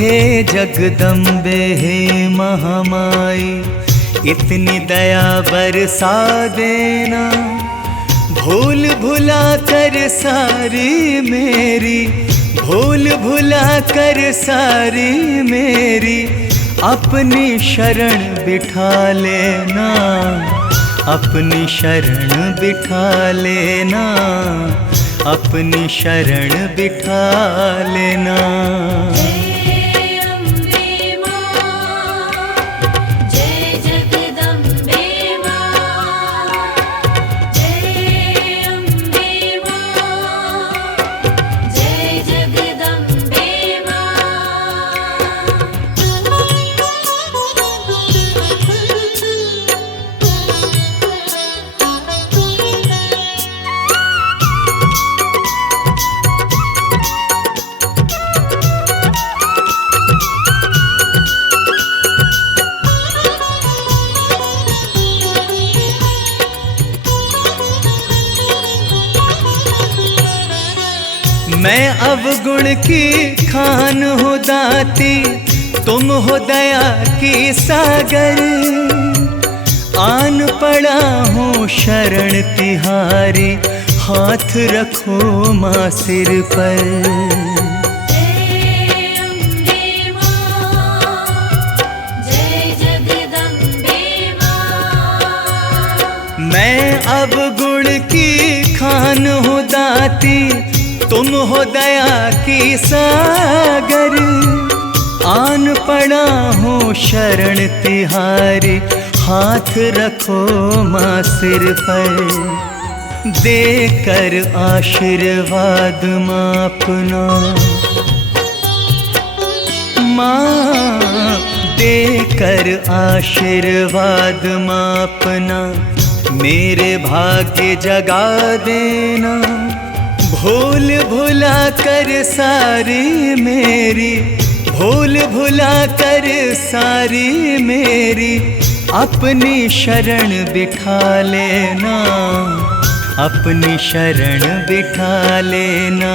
हे जगदम्बे हे महामाई, इतनी दया बरसा देना, भूल भुला कर सारी मेरी, भूल भुला कर सारी मेरी, अपनी शरण बिठा लेना, अपनी शरण बिठा लेना, अपनी शरण बिठा लेना। मैं अवगुण की खान हो दाती, तुम हो दया की सागर, आन पड़ा हूँ शरण तिहारी, हाथ रखो माँ सिर पर। मैं अवगुण की खान हो दाती, तुम हो दया की सागर, आन पड़ा हूँ शरण तिहारी, हाथ रखो माँ सिर पर। देकर आशीर्वाद माँ अपना, माँ देकर आशीर्वाद माँ अपना, मेरे भाग्य जगा देना, भूल भुला कर सारी मेरी, भूल भुला कर सारी मेरी, अपनी शरण बिठा लेना, अपनी शरण बिठा लेना,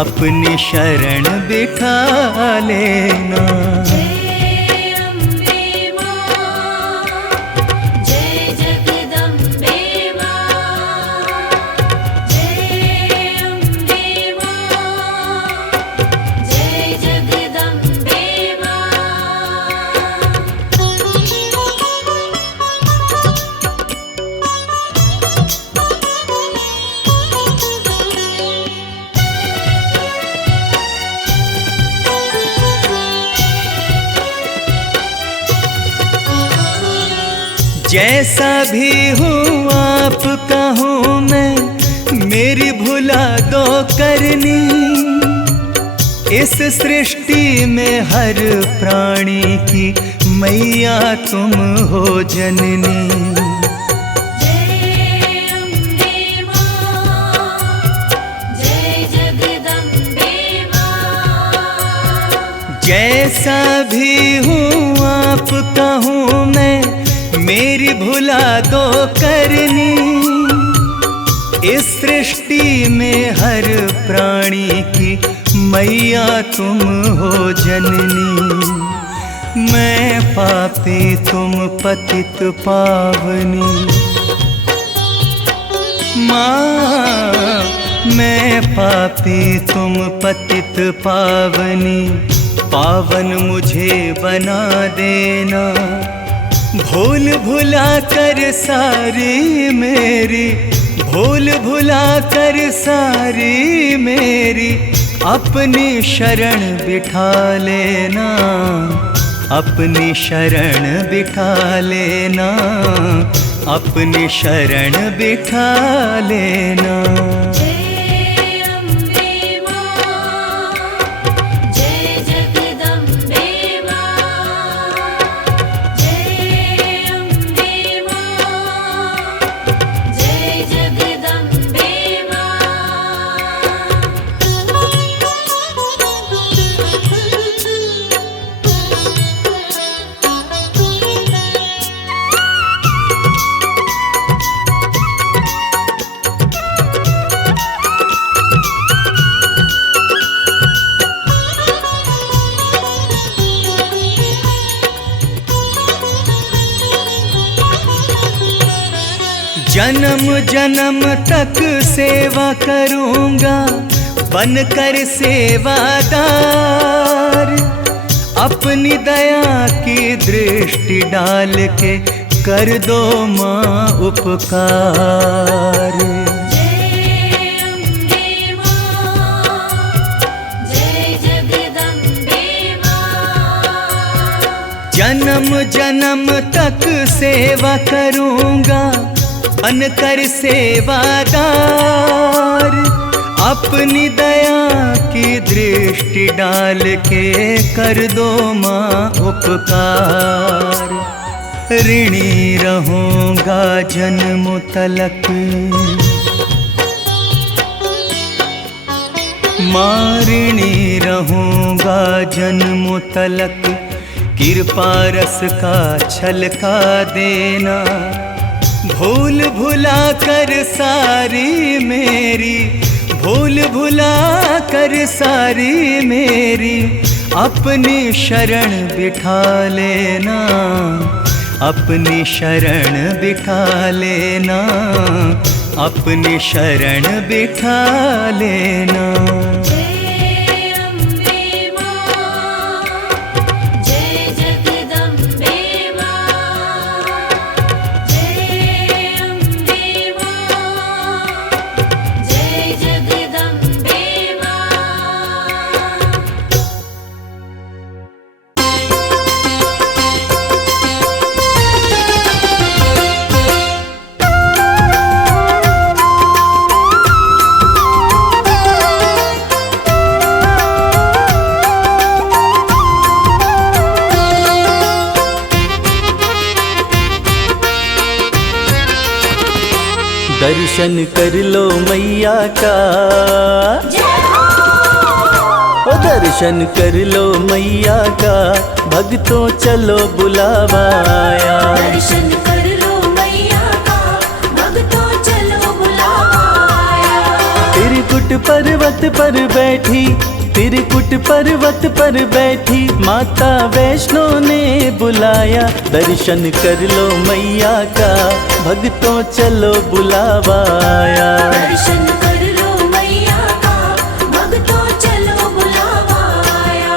अपनी शरण बिठा लेना। जैसा भी हूँ आपका हूँ मैं, मेरी भुला दो करनी, इस सृष्टि में हर प्राणी की मैया तुम हो जननी। जय अम्बे माँ, जय जगदम्बे माँ। जैसा भी हूँ आपका हूँ मैं, मेरी भुला दो करनी, इस सृष्टि में हर प्राणी की मैया तुम हो जननी। मैं पापी तुम पतित पावनी, माँ मैं पापी तुम पतित पावनी, पावन मुझे बना देना, भूल भुला कर सारी मेरी, भूल भुला कर सारी मेरी, अपनी शरण बिठा लेना, अपनी शरण बिठा लेना, अपनी शरण बिठा लेना। जन्म जन्म तक सेवा करूंगा बनकर सेवादार, अपनी दया की दृष्टि डाल के कर दो माँ उपकार। जन्म जन्म तक सेवा करूंगा बनकर सेवादार, अपनी दया की दृष्टि डाल के कर दो माँ उपकार। ऋणी रहूंगा जन्म तलक, माँ ऋणी रहूंगा जन्म तलक, कृपा रस का छलका देना। भूल भुला कर सारी मेरी, भूल भुला कर सारी मेरी, अपनी शरण बिठा लेना, अपनी शरण बिठा लेना, अपनी शरण बिठा लेना। दर्शन कर लो मैया का, ओ दर्शन कर लो मैया का, भक्तों चलो बुलावा आया। दर्शन कर लो मैया का, भक्तों चलो बुलावा आया। त्रिकुट पर्वत पर बैठी, त्रिकुट पर्वत पर बैठी, माता वैष्णो ने बुलाया। दर्शन कर लो मैया का, भक्तों चलो बुलावा आया। दर्शन कर लो मैया का, भक्तों चलो बुलावा आया।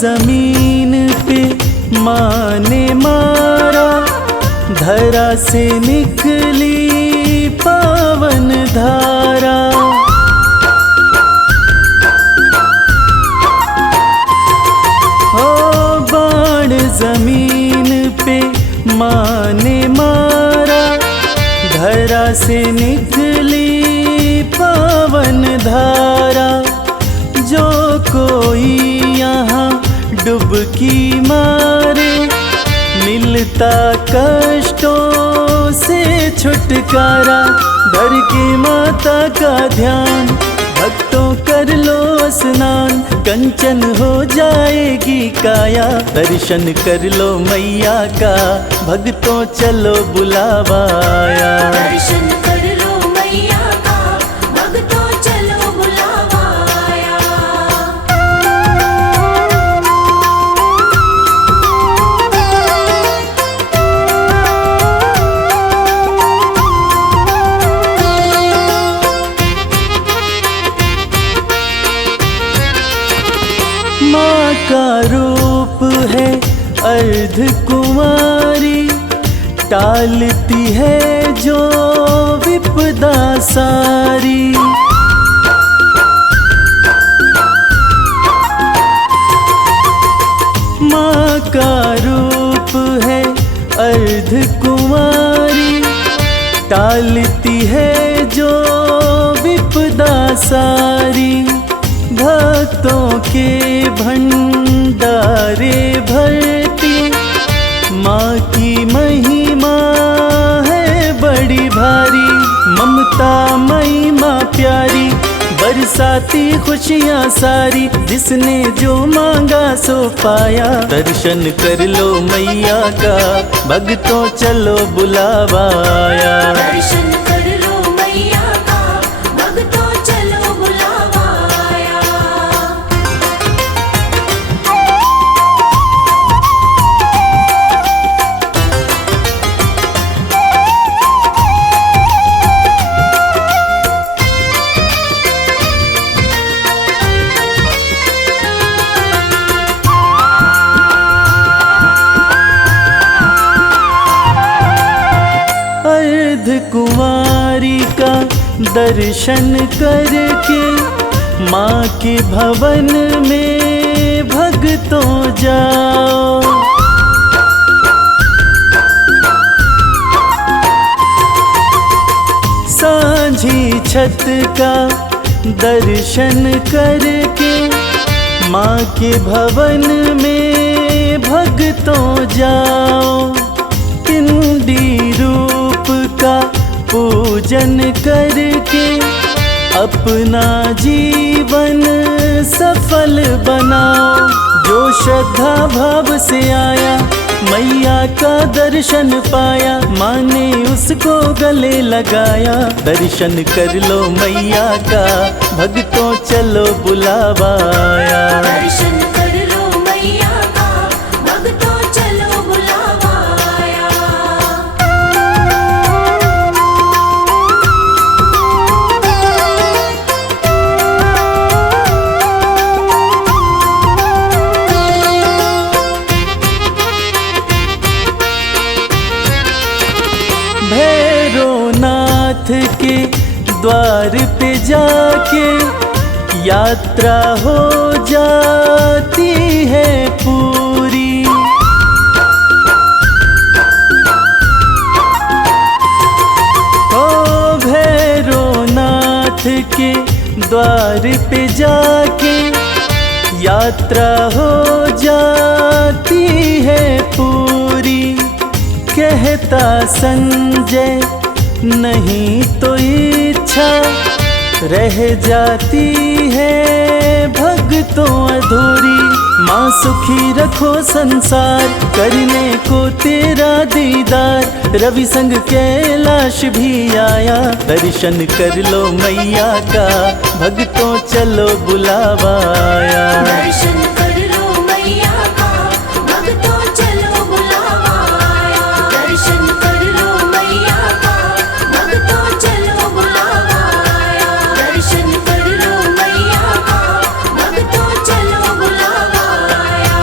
जमीन पे माँ ने मारा, धरा से निकली पावन धारा। ओ बाण जमीन पे माँ ने मारा, धरा से निकली पावन धारा। जो कोई यहाँ डुबकी मारे, मिलता कष्टों से छुटकारा। धर के माता का ध्यान, भक्तों कर लो स्नान, कंचन हो जाएगी काया। दर्शन कर लो मैया का, भक्तों चलो बुलावा आया। दर्शन कर लो मैया का, भक्तों चलो बुलावा आया। माँ का रूप है अर्ध कुमारी, टालती है जो विपदा सारी। माँ का रूप है अर्ध कुमारी, टालती है जो विपदा सारी। भक्तों के भंडारे भरती, माँ की महिमा है बड़ी भारी। ममता मई माँ प्यारी, बरसाती खुशियाँ सारी, जिसने जो मांगा सो पाया। दर्शन कर लो मैया का, भक्तों चलो बुलावा आया। दर्शन कर लो मैया का, भक्तों चलो बुलावा आया। कुंवारी का दर्शन करके, माँ के भवन में भक्तों जाओ। सांझी छत का दर्शन करके, माँ के भवन में भक्तों जाओ। पिंडी रूप का पूजन करके, अपना जीवन सफल बनाओ। जो श्रद्धा भाव से आया, मैया का दर्शन पाया। माँ ने उसको गले लगाया। दर्शन कर लो मैया का, भक्तों चलो बुलावा आया। दर्शन कर लो मैया का, भक्तों चलो बुलावा आया। भैरवनाथ के द्वार पे जाके, यात्रा हो जाती है पूरी। ओ भैरवनाथ के द्वार पे जाके, यात्रा हो जाती है पूरी। कहता संजय नहीं तो इच्छा रह जाती है भक्तों अधूरी। माँ सुखी रखो संसार, करने को तेरा दीदार। रवि संग कैलाश भी आया। दर्शन कर लो मैया का, भक्तों चलो बुलावा आया। दर्शन कर लो मैया का, भक्तों चलो बुलावा आया। दर्शन कर लो मैया का, भक्तों चलो बुलावा आया। दर्शन कर लो मैया का, भक्तों चलो बुलावा आया।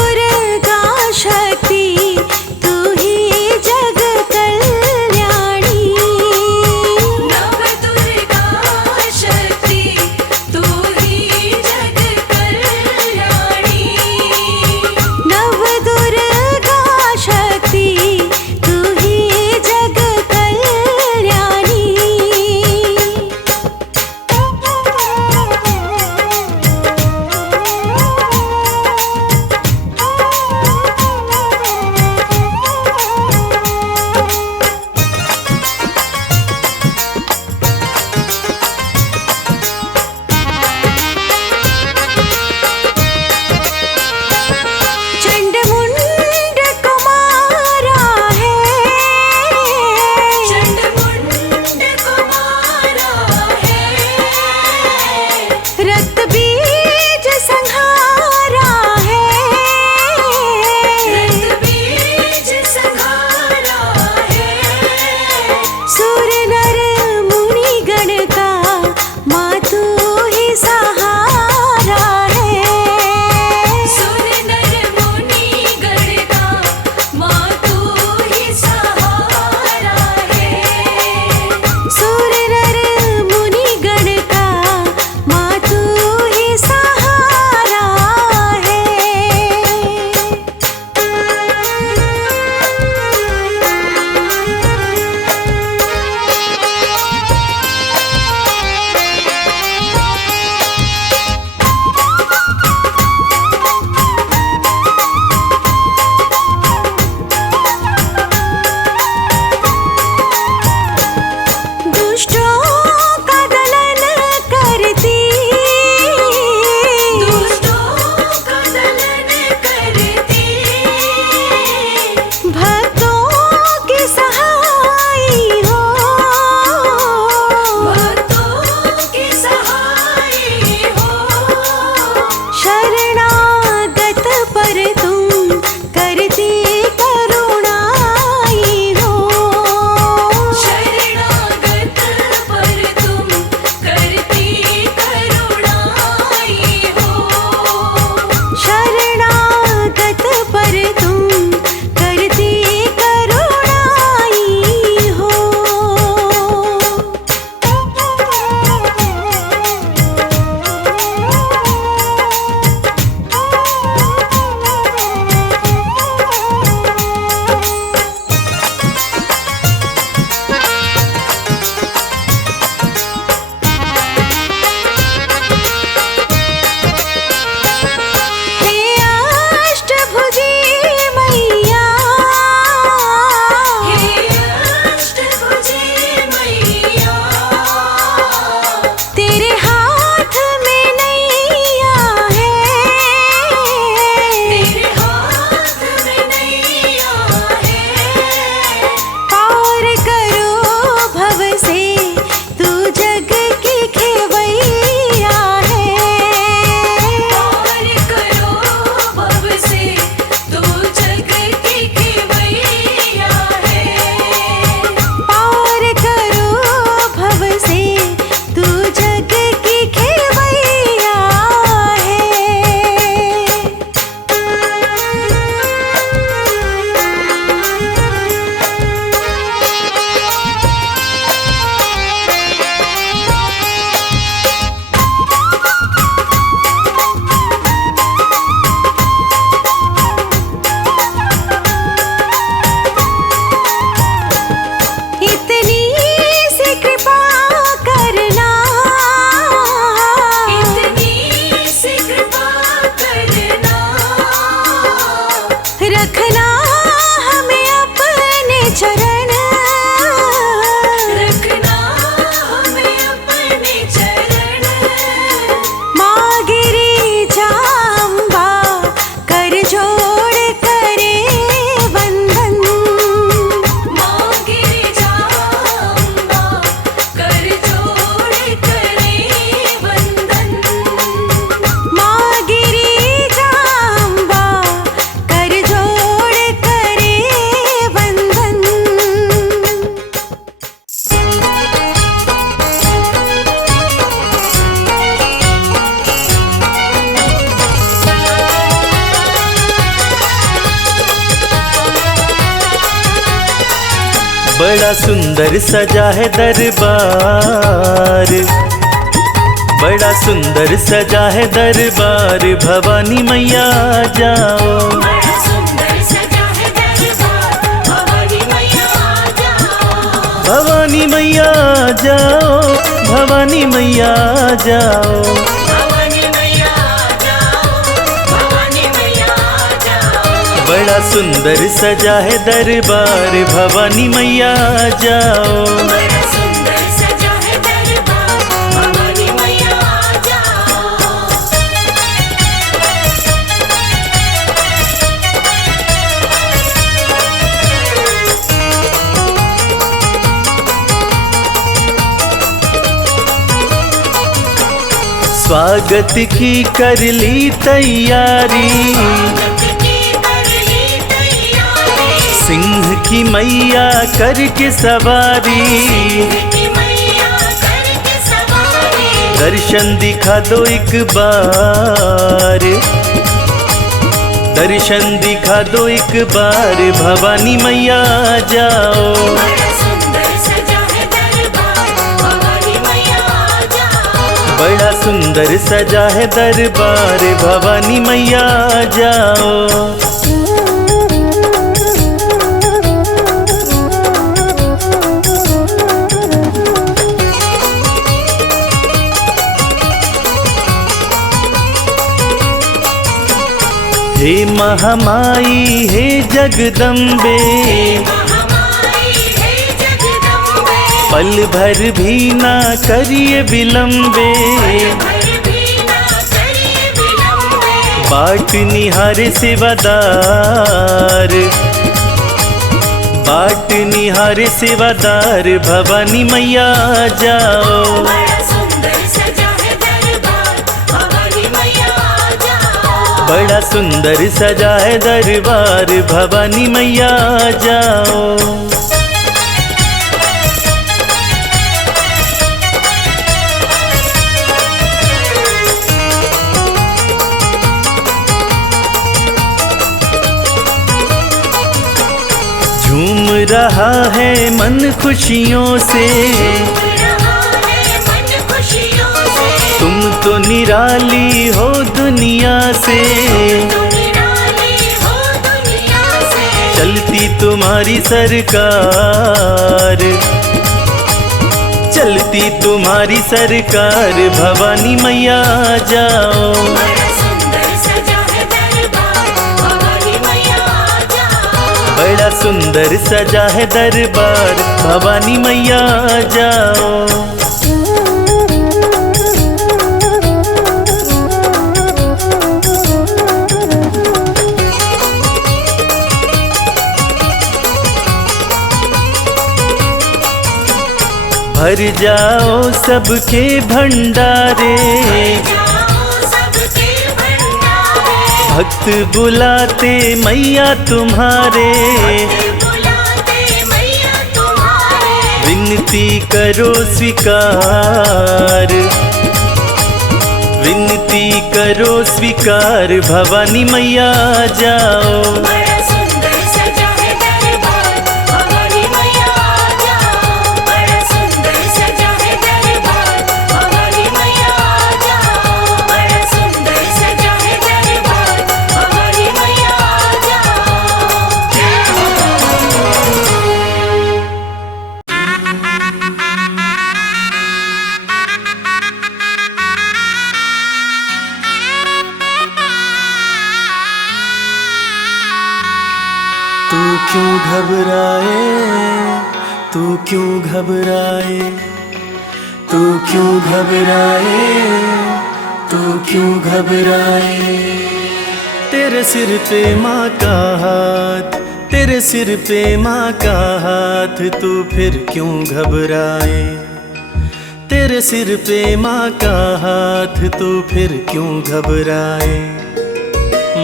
दुर्गा शक्ति तू ही जग कल्याणी। नव दुर्गा शक्ति तू ही जग कल्याणी। नव दुर्गा शक्ति तू ही जग कल्याणी। बड़ा सुंदर सजा है दरबार, बड़ा सुंदर सजा है दरबार, भवानी मैया जाओ। बड़ा सुंदर सजा है दरबार, भवानी मैया जाओ। भवानी मैया जाओ, भवानी मैया जाओ। भवानी मैया जाओ, भवानी मैया जाओ। बड़ा सुंदर सजा है दरबार, भवानी मैया जाओ। बड़ा सुंदर सजा है दरबार, भवानी मैया जाओ। स्वागत की कर ली तैयारी, सिंह की मैया करके सवारी, दर्शन दिखा दो एक बार, दर्शन दिखा दो एक बार, भवानी मैया जाओ। बड़ा सुंदर सजा है दरबार, भवानी मैया जाओ। हे महामाई हे जगदम्बे, पल भर भी ना करिए विलम्बे, बाट निहारे सेवादार, बाट निहारे सेवादार, भवानी मैया जाओ। बड़ा सुंदर सजा है दरबार, भवानी मैया जाओ। झूम रहा है मन खुशियों से, तुम तो निराली हो दुनिया से, चलती तुम्हारी सरकार, चलती तुम्हारी सरकार, भवानी मैया जाओ। बड़ा सुंदर सजा है दरबार, भवानी मैया जाओ। भर जाओ सबके भंडारे, भक्त बुलाते मैया तुम्हारे, विनती करो स्वीकार, विनती करो स्वीकार, भवानी मैया जाओ। तू क्यों घबराए, तू क्यों घबराए, तू क्यों घबराए, तू क्यों घबराए। तेरे सिर पे माँ का हाथ, तेरे सिर पे माँ का हाथ, तू फिर क्यों घबराए। तेरे सिर पे माँ का हाथ, तू फिर क्यों घबराए।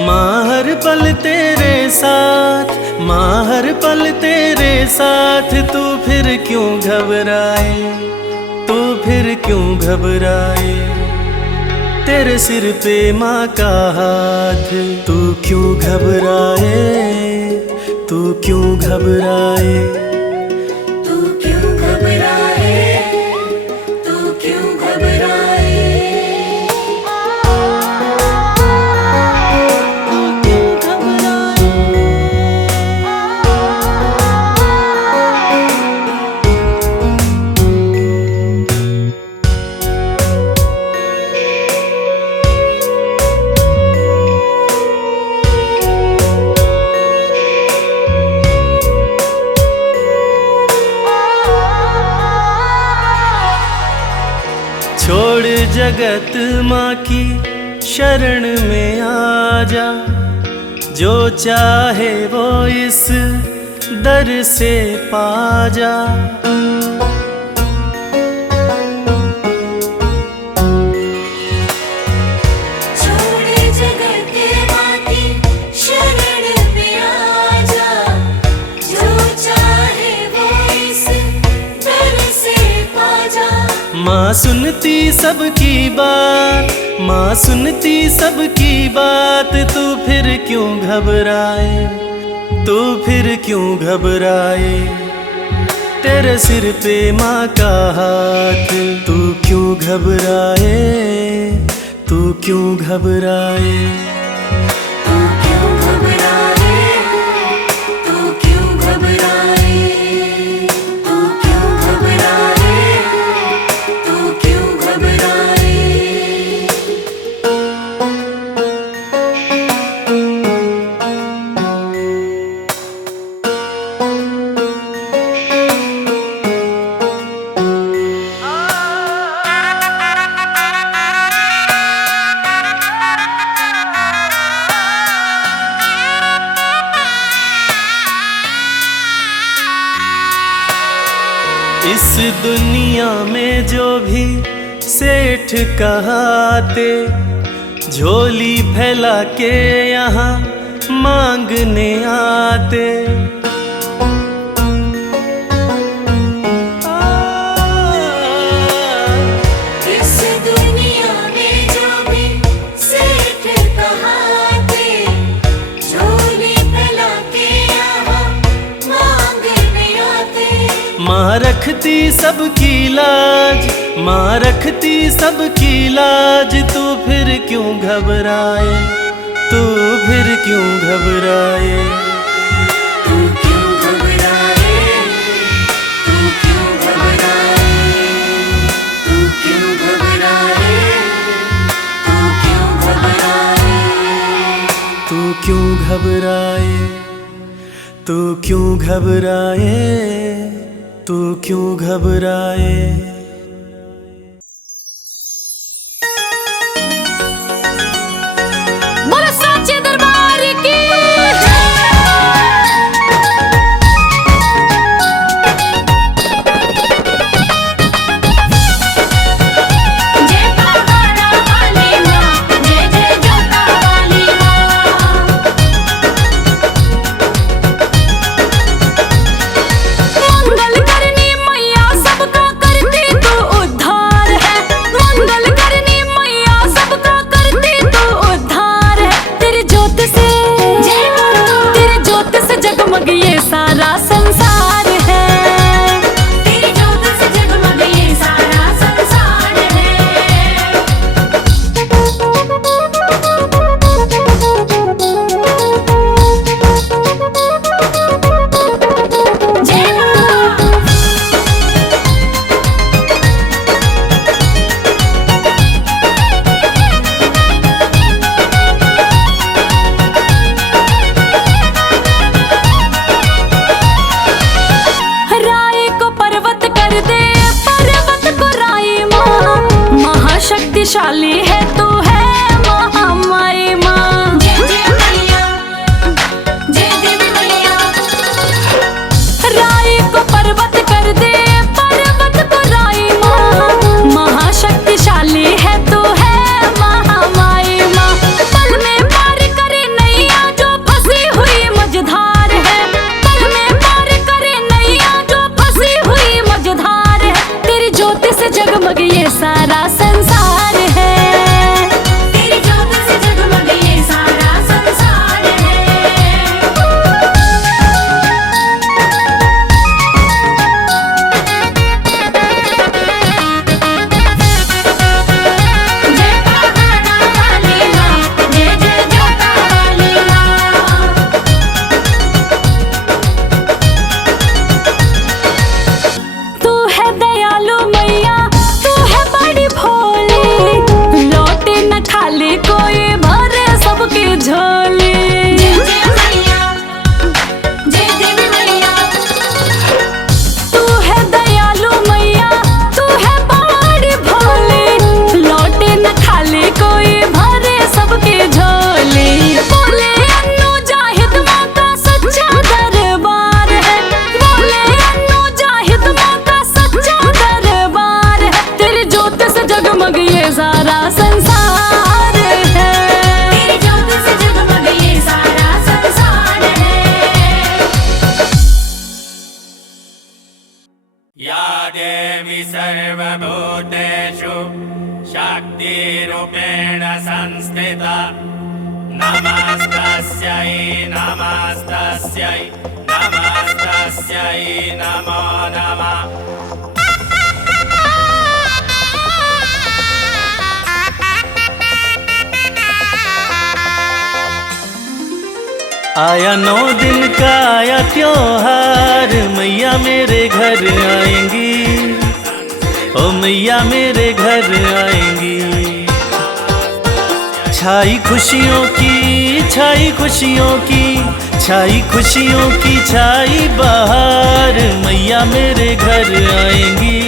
माँ हर पल तेरे साथ, माँ हर पल तेरे साथ, तू फिर क्यों घबराए, तू फिर क्यों घबराए। तेरे सिर पे माँ का हाथ, तू क्यों घबराए, तू क्यों घबराए। जगत माँ की शरण में आ जा, जो चाहे वो इस दर से पा जा। छोड़ जगत माँ की शरण में आ जा, जो चाहे वो इस दर से पा जा। माँ सुनती सबकी बात, माँ सुनती सबकी बात, तू फिर क्यों घबराए, तू फिर क्यों घबराए। तेरे सिर पे माँ का हाथ, तू क्यों घबराए, तू क्यों घबराए। तू क्यों घबराए, तू क्यों घबराए, तू क्यों घबराए, तू क्यों घबराए। इस दुनिया में जो भी सेठ कहाते, झोली फैला के यहाँ मांगने आते। इस दुनिया में जो भी सेठ कहाते, झोली फैला के यहाँ मांगने आते। माँ रखती सबकी लाज, माँ रखती सबकी लाज, तू फिर क्यों घबराए, तू फिर क्यों घबराए। तू क्यों घबराए, तू क्यों घबराए, तू क्यों घबराए, तू क्यों घबराए। तू क्यों घबराए, तू क्यों घबराए, तू क्यों घबराए। बोलो सच्चे दरबार की जय पहाड़ा वाली माँ, जय जय जोता वाली माँ। मंगल करनी मैया सबका करती सर्वभूतेषु शक्तिरूपेण संस्थिता नमस्तस्यै नमस्तस्यै नमस्तस्यै नमो नमः। आया 9 दिन का आया त्योहार, मैया मेरे घर आएंगी, ओ मैया मेरे घर आएंगी। छाई खुशियों की, छाई खुशियों की, छाई खुशियों की छाई बहार, मैया मेरे घर आएंगी,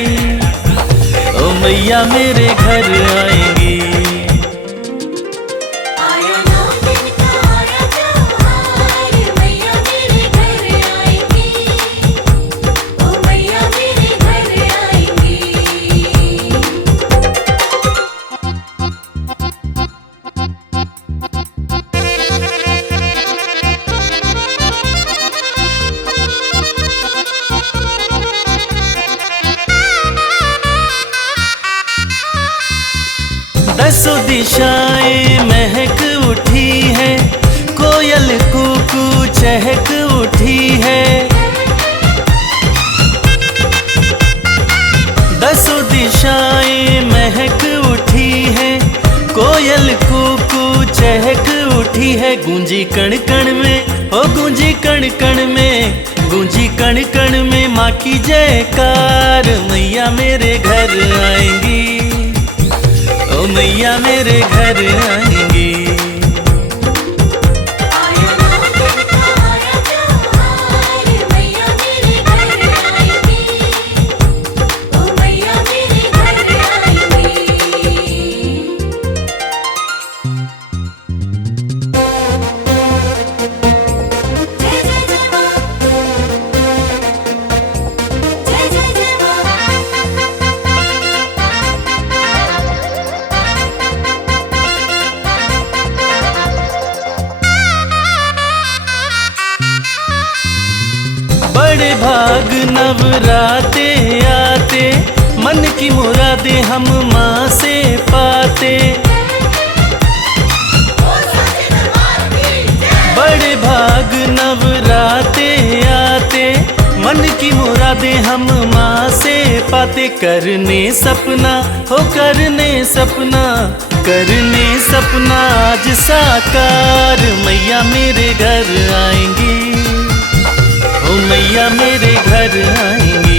ओ मैया मेरे घर आएंगी। दसों दिशाएं महक उठी है, कोयल कूकू चहक उठी है। दसों दिशाएं महक उठी है, कोयल कूकू चहक उठी है। गूंजी कण कण में, ओ गूंजी कण कण में, गूंजी कण कण में माँ की जयकार, मैया मेरे घर आएंगी, ओ मैया मेरे घर आएंगी। बड़े भाग नवराते आते, मन की मुरादें हम माँ से पाते। बड़े भाग नवराते आते, मन की मुरादें हम माँ से पाते। करने सपना हो करने सपना, करने सपना आज साकार, मैया मेरे घर आएंगी, ओ मैया मेरे घर आएंगी।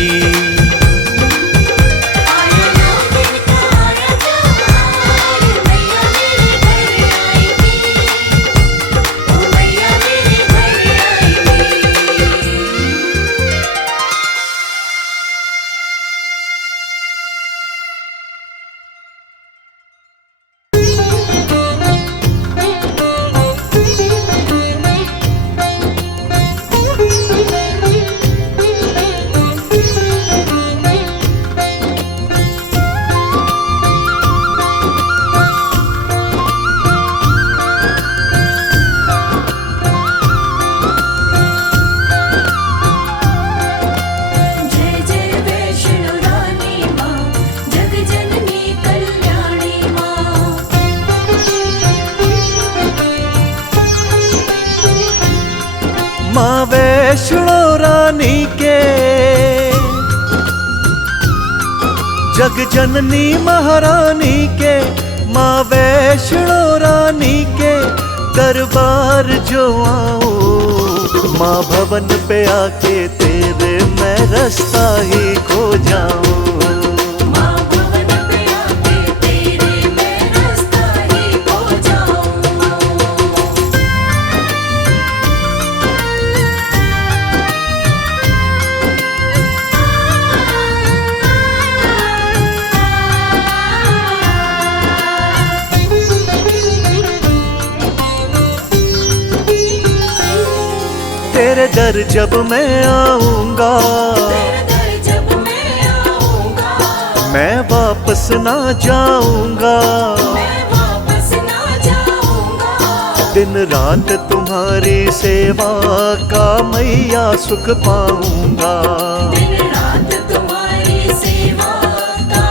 माँ वैष्णो रानी के, जग जननी महारानी के, माँ वैष्णो रानी के दरबार जो आओ, माँ भवन पे आके तेरे मैं रास्ता ही खो जाऊं। तेरे दर जब मैं आऊंगा, मैं वापस ना जाऊंगा, दिन रात तुम्हारी सेवा का मैया सुख पाऊंगा। दिन रात तुम्हारी सेवा का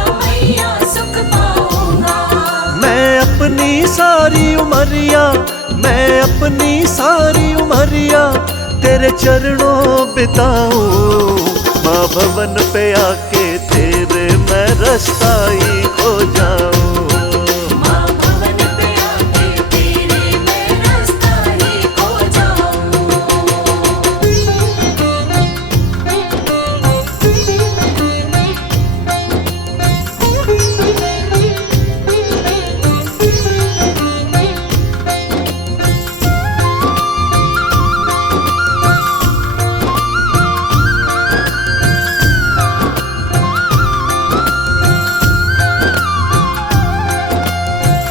अपनी सारी उमरिया तेरे चरणों बिताऊं। माँ भवन पे आके तेरे मैं रास्ता ही खो जाऊं। माँ भवन पे आके तेरे मैं रास्ता ही खो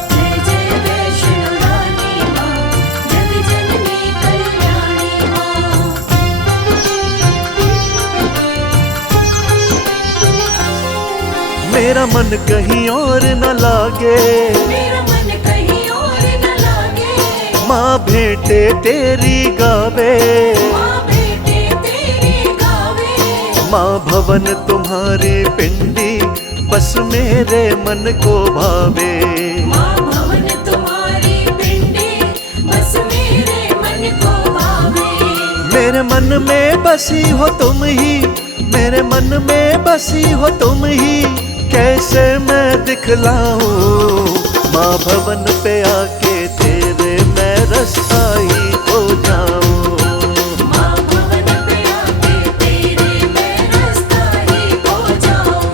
जय जय वैष्णो रानी माँ, जग जननी कल्याणी माँ। मेरा मन कहीं और न लागे, मेरा मन कहीं और न लागे। माँ भेंटे तेरी गावे। माँ बेटे तेरी गावे। माँ भवन तुम्हारी पिंडी बस मेरे मन को भावे। माँ भवन तुम्हारी पिंडी बस मेरे मन को भावे। मेरे मन में बसी हो तुम ही, मेरे मन में बसी हो तुम ही, कैसे मैं दिखलाऊं। माँ भवन पे आके तेरे मैं रास्ता ही खो जाऊं। माँ भवन पे आके तेरे मैं रास्ता ही खो जाऊं।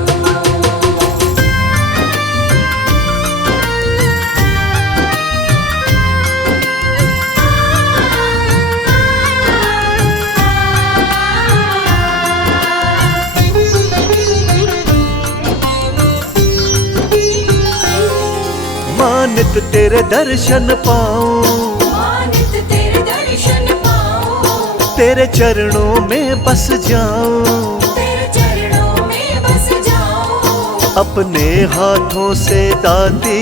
मानित तेरे दर्शन पाऊं, मानित तेरे दर्शन पाऊं। तेरे चरणों में बस जाऊं। तेरे चरणों में बस जाऊं। अपने हाथों से दाती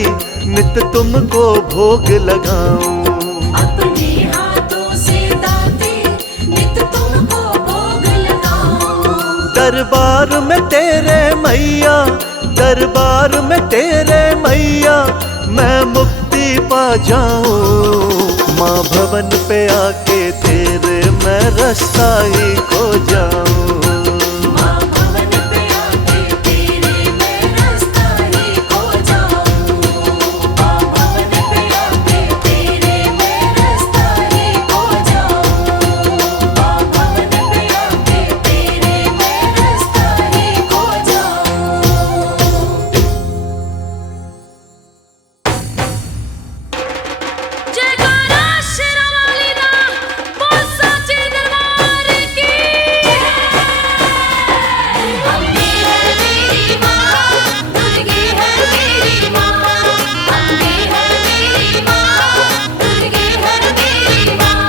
नित तुमको भोग लगाऊं। अपने हाथों से दाते नित तुमको भोग लगाऊं। दरबार में तेरे मैया, दरबार में तेरे मैया, मैं मुक्ति पा जाऊं। माँ भवन पे आके तेरे मैं रास्ता ही खो जाऊं। माँ भवन पे आके तेरे मैं रास्ता ही खो जाऊं। माँ भवन पे आके तेरे मैं रास्ता ही खो जाऊं। माँ भवन पे आके तेरे मैं रास्ता ही खो जाऊं। जयकारा शेरावाली दा, बोल साचे दरबार की। अम्बे है मेरी माँ, दुर्गे है मेरी माँ। अम्बे है मेरी माँ, दुर्गे है मेरी माँ।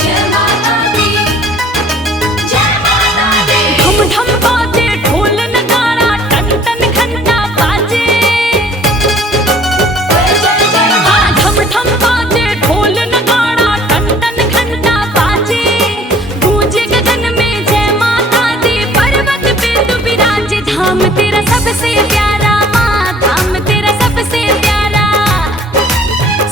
जय माता दी, जय माता दी। ढम ढम बाजे ढोल नगारा, टन टन घंटा बाजे। जय जय जय। हाँ ढम ढम बाजे ढोल नगारा, टन टन घंटा बाजे। गूंजे गगन में जय माता दी, पर्वत पे तू विराजे। धाम तेरा सबसे प्यारा माँ, धाम तेरा सबसे प्यारा।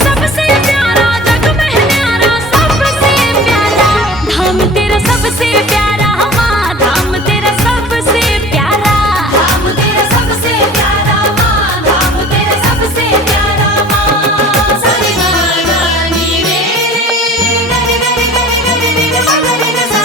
सबसे प्यारा जग में न्यारा, सबसे प्यारा। धाम तेरा सबसे प्यारा माँ, धाम तेरा सबसे प्यारा। धाम तेरा सबसे प्यारा माँ, धाम तेरा सबसे प्यारा माँ। सारे गाना नी रे, रे रे रे रे रे रे रे रे रे सा।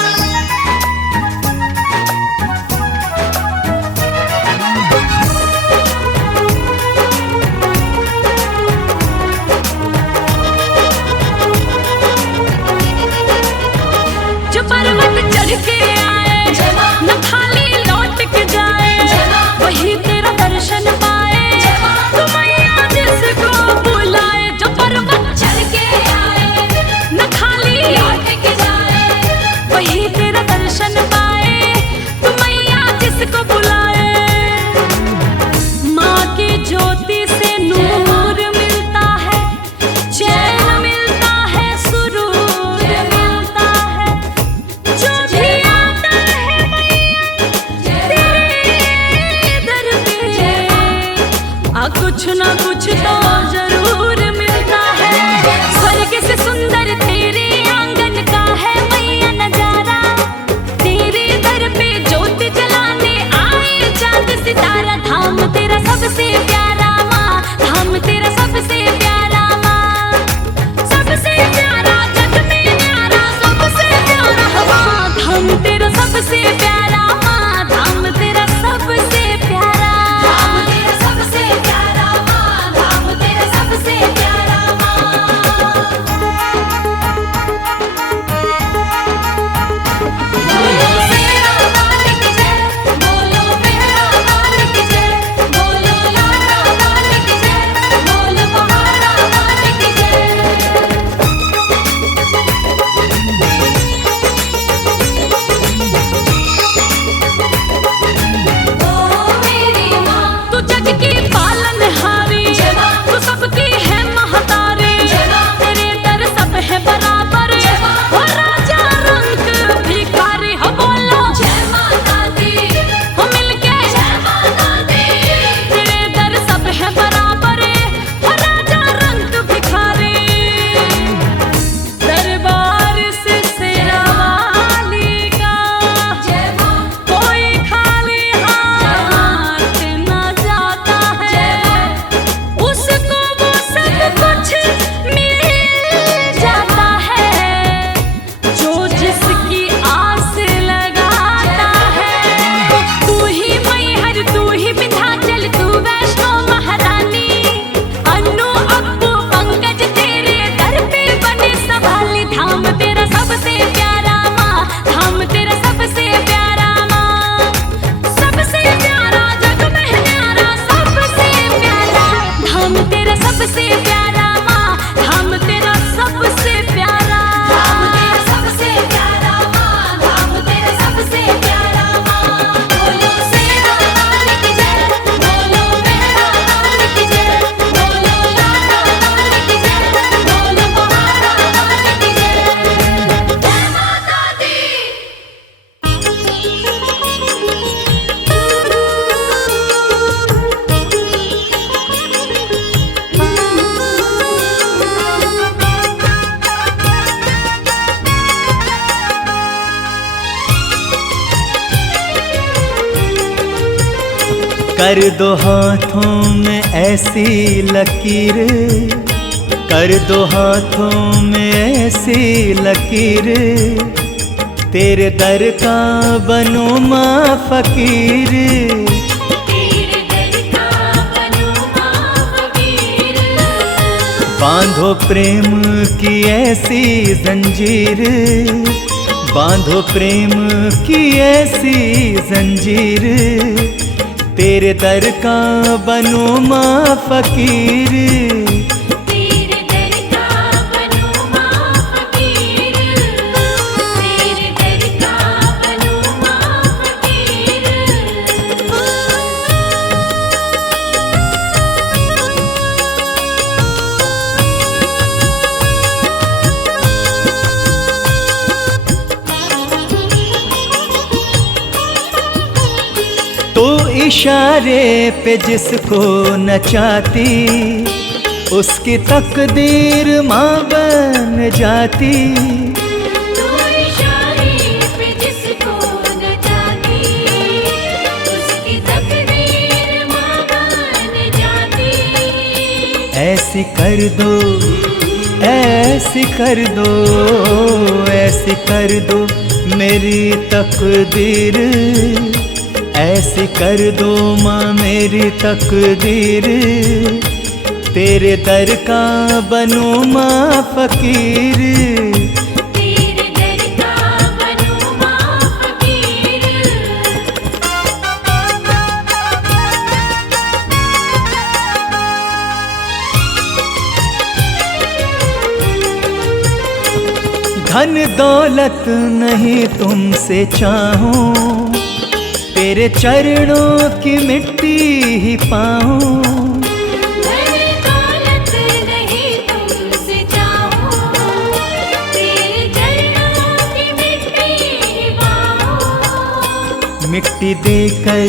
कर दो हाथों में ऐसी लकीर, कर दो हाथों में ऐसी लकीर, तेरे दर का बनूं माँ फकीर। तेरे दर का बनूं माँ फकीर। बांधो प्रेम की ऐसी जंजीर, बांधो प्रेम की ऐसी जंजीर, तेरे दर का बनूं माँ फकीर। तेरे दर का बनूं माँ फकीर। तेरे दर का बनूं माँ फकीर। तो इशारे पे जिसको नचाती, उसकी तकदीर माँ बन जाती। तो इशारे पे जिसको नचाती, उसकी तकदीर माँ बन जाती। ऐसी कर दो, ऐसी कर दो, ऐसी कर दो मेरी तकदीर, ऐसी कर दो माँ मेरी तकदीर, तेरे दर का बनूं माँ फकीर। तेरे दर का बनूं माँ फकीर। धन दौलत नहीं तुमसे चाहूं, तेरे चरणों की मिट्टी ही पाऊं। धन दौलत नहीं तुमसे चाहूं, तेरे चरणों की मिट्टी पाऊं। मिट्टी देकर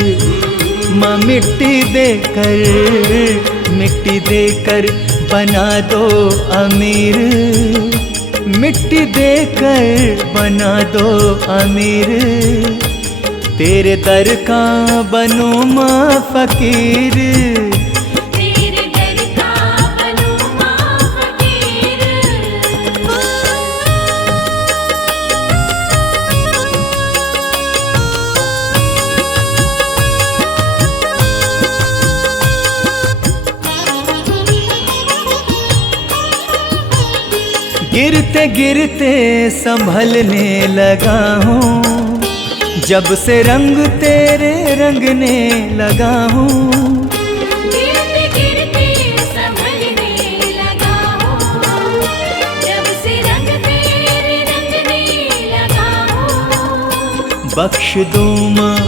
माँ मिट्टी देकर, मिट्टी देकर बना दो अमीर, मिट्टी देकर बना दो अमीर, तेरे दर का बनूं माँ फकीर। तेरे दर का बनूं माँ फकीर। गिरते गिरते संभलने लगा हूँ, जब से रंग तेरे रंगने लगा हूँ। गिरते गिरते संभलने लगा हूँ, जब से रंग तेरे रंगने लगा हूँ। बख्श दो माँ,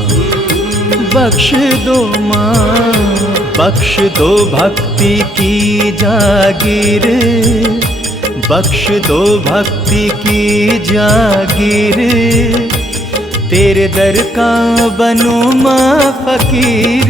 बख्श दो माँ, बख्श दो भक्ति की जागीर, बख्श दो भक्ति की जागीर, तेरे दर का बनूं माँ फकीर।